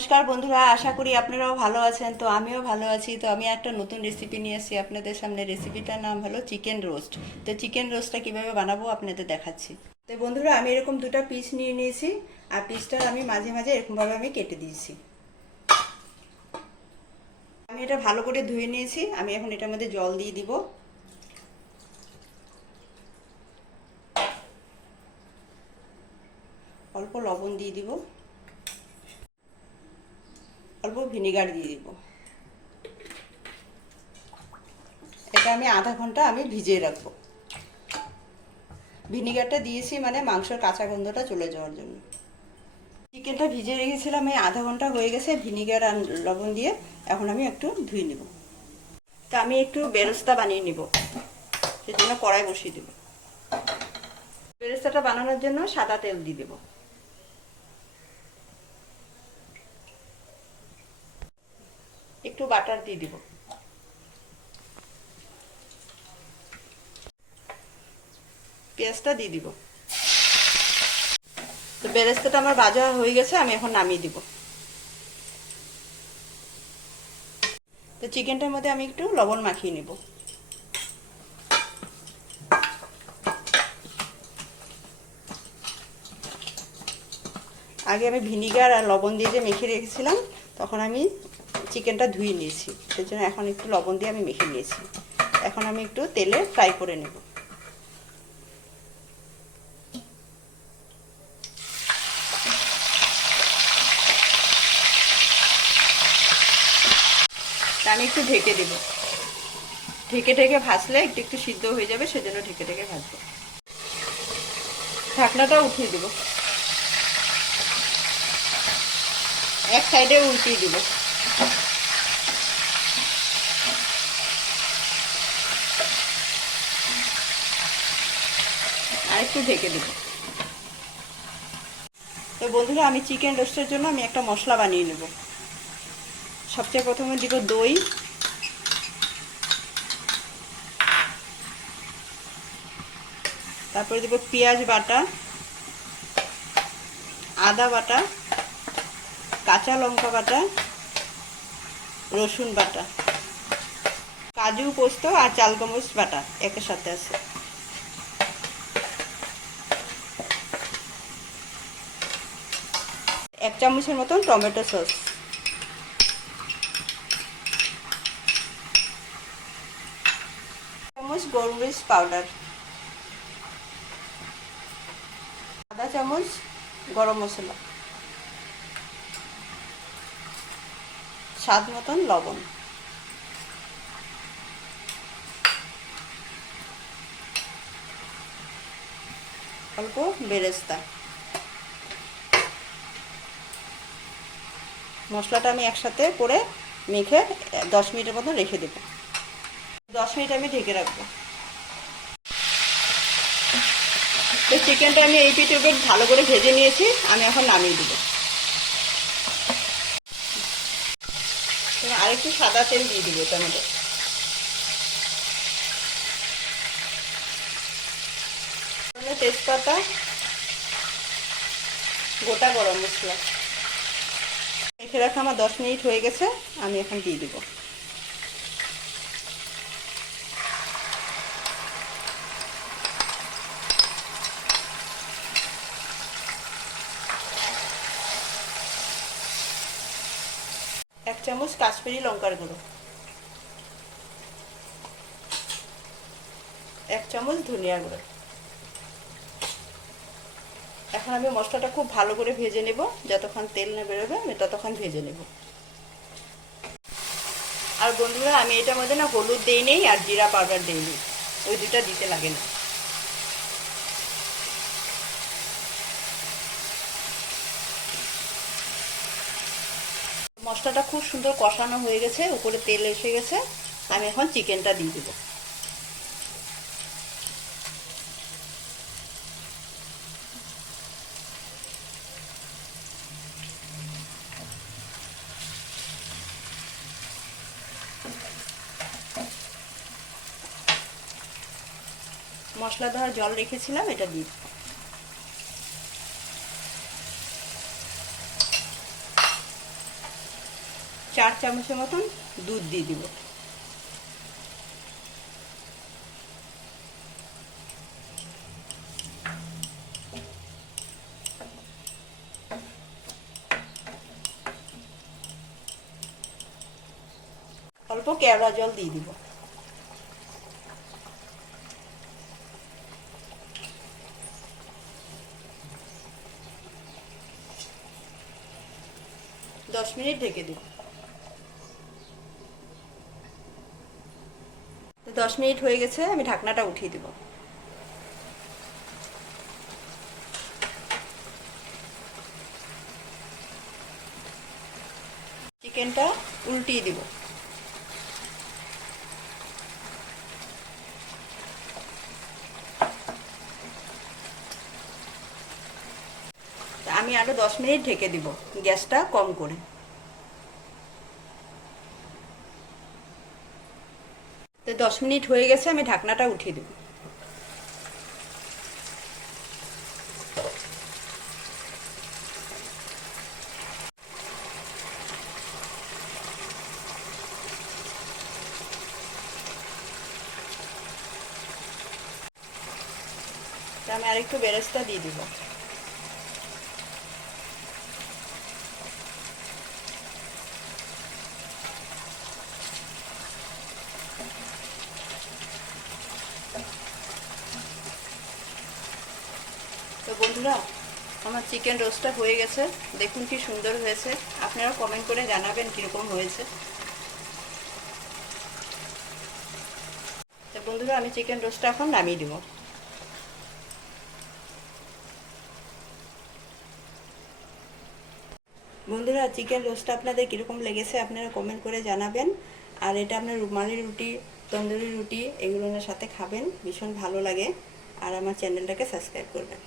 নমস্কার বন্ধুরা, আশা করি আপনারাও ভালো আছেন। তো আমিও ভালো আছি। তো আমি একটা নতুন রেসিপি নিয়ে এসেছি আপনাদের সামনে। রেসিপিটার নাম হলো চিকেন রোস্ট। তো চিকেন রোস্টটা কিভাবে বানাবো আপনাদের দেখাচ্ছি। তো বন্ধুরা, আমি এরকম দুটো পিস নিয়ে নিয়েছি, আর পিসটা আমি মাঝে মাঝে এরকমভাবে আমি কেটে দিয়েছি। আমি এটা ভালো করে ধুয়ে নিয়েছি। আমি এখন এটার মধ্যে জল দিয়ে দিব। অল্প লবণ দিয়ে দিব, অল্প ভিনেগার দিয়ে দিব। এটা আমি আধা ঘন্টা আমি ভিজিয়ে রাখবো। ভিনেগারটা দিয়েছি মানে মাংসের কাঁচা গন্ধটা চলে যাওয়ার জন্য। চিকেনটা ভিজিয়ে রেখেছিলাম, এই আধা ঘন্টা হয়ে গেছে ভিনেগার আর লবণ দিয়ে। এখন আমি একটু ধুয়ে নেব। তা আমি একটু বেরেস্তা বানিয়ে নিব, সেজন্য কড়াই বসিয়ে দেব। বেরেস্তাটা বানানোর জন্য সাদা তেল দিয়ে দেব। একটু বাটার দিয়ে দিব। পেঁয়াজটা দিয়ে দিব। তো বেরেস্তাটা আমার ভাজা হয়ে গেছে, আমি এখন নামিয়ে দিব। তো চিকেনটার মধ্যে আমি একটু লবণ মাখিয়ে নেব। আগে আমি ভিনিগার আর লবণ দিয়ে যে মেখে রেখেছিলাম, তখন আমি চিকেনটা ধুয়ে নিয়েছি, সেই জন্য এখন একটু লবণ দিয়ে আমি মেখে নিয়েছি। এখন আমি একটু তেলে ফ্রাই করে নেব। আমি একটু ঢেকে দেব। ঢেকে ঢেকে ভাজলে একটু একটু সিদ্ধ হয়ে যাবে, সেজন্য ঢেকে ঢেকে ভাজবো। ঢাকনাটা উঠিয়ে দেব। এক সাইডে উল্টিয়ে দিব। আর একটু ঢেকে দেব। তো বন্ধুরা, আমি চিকেন রোস্টের জন্য আমি একটা মশলা বানিয়ে নেব। সবচেয়ে প্রথমে দিব দই, তারপরে দিব পেঁয়াজ বাটা, আদা বাটা, কাঁচা লঙ্কা বাটা, রসুন বাটা, কাজু পোস্ত আর চালগমচ বাটা একের সাথে আছে। এক চামচের মতন টমেটো সস, চামচ গোলমরিচ পাউডার, আধা চামচ গরম মশলা, স্বাদ মতন লবণ, অল্প বেরেস্তা। মশলাটা আমি একসাথে করে মেখে 10 মিনিটের মতো রেখে দেব। 10 মিনিট আমি ঢেকে রাখবো। তো চিকেনটা আমি এই পিঠ ওপিঠ ভালো করে ভেজে নিয়েছি, আমি এখন নামিয়ে দেবো। আরেকটু সাদা তেল দিয়ে দিব এটার মধ্যে। তেজপাতা, গোটা গরম মশলা। রেখে রাখা আমার 10 মিনিট হয়ে গেছে, আমি এখন দিয়ে দিব। এক চামচ কাশ্মীরি লঙ্কার গুঁড়ো, এক চামচ ধনিয়া গুঁড়ো। এখন আমি মশলাটা খুব ভালো করে ভেজে নেব। যতক্ষণ তেল না বেরোবে আমি ততক্ষণ ভেজে নেব। আর বন্ধুরা, আমি এটার মধ্যে না হলুদ দেই নেই আর জিরা পাউডার দেই নেই, ওই দুটা দিতে লাগে না। মশলাটা খুব সুন্দর কষানো হয়ে গেছে, উপরে তেল এসে গেছে। আমি এখন চিকেনটা দিয়ে দেবো। মশলা ধোয়ার জল রেখেছিলাম, এটা দিয়ে দেবো। 4 চামচের মতন দুধ দিয়ে দিব। অল্প কেওড়া জল দিয়ে দিব। দশ মিনিট ঢেকে দিব। 10 মিনিট হয়ে গেছে, আমি ঢাকনাটা উঠিয়ে দিব। চিকেনটা উল্টিয়ে দিব। আমি আরো 10 মিনিট ঢেকে দিব, গ্যাসটা কম করে। তো 10 মিনিট হয়ে গেছে, আমি ঢাকনাটা উঠিয়ে দেব। আমি আরেকটু বেরেস্তা দিয়ে দিব। তো বন্ধুরা, আমার চিকেন রোস্টটা হয়ে গেছে, দেখুন কি সুন্দর হয়েছে। আপনারা কমেন্ট করে জানাবেন কীরকম হয়েছে। তো বন্ধুরা, আমি চিকেন রোস্টটা এখন নামিয়ে দেব। বন্ধুরা, চিকেন রোস্টটা আপনাদের কীরকম লেগেছে আপনারা কমেন্ট করে জানাবেন। আর এটা আপনার রুমালি রুটি, তন্দুরি রুটি এগুলোর সাথে খাবেন, ভীষণ ভালো লাগে। আর আমার চ্যানেলটাকে সাবস্ক্রাইব করবেন।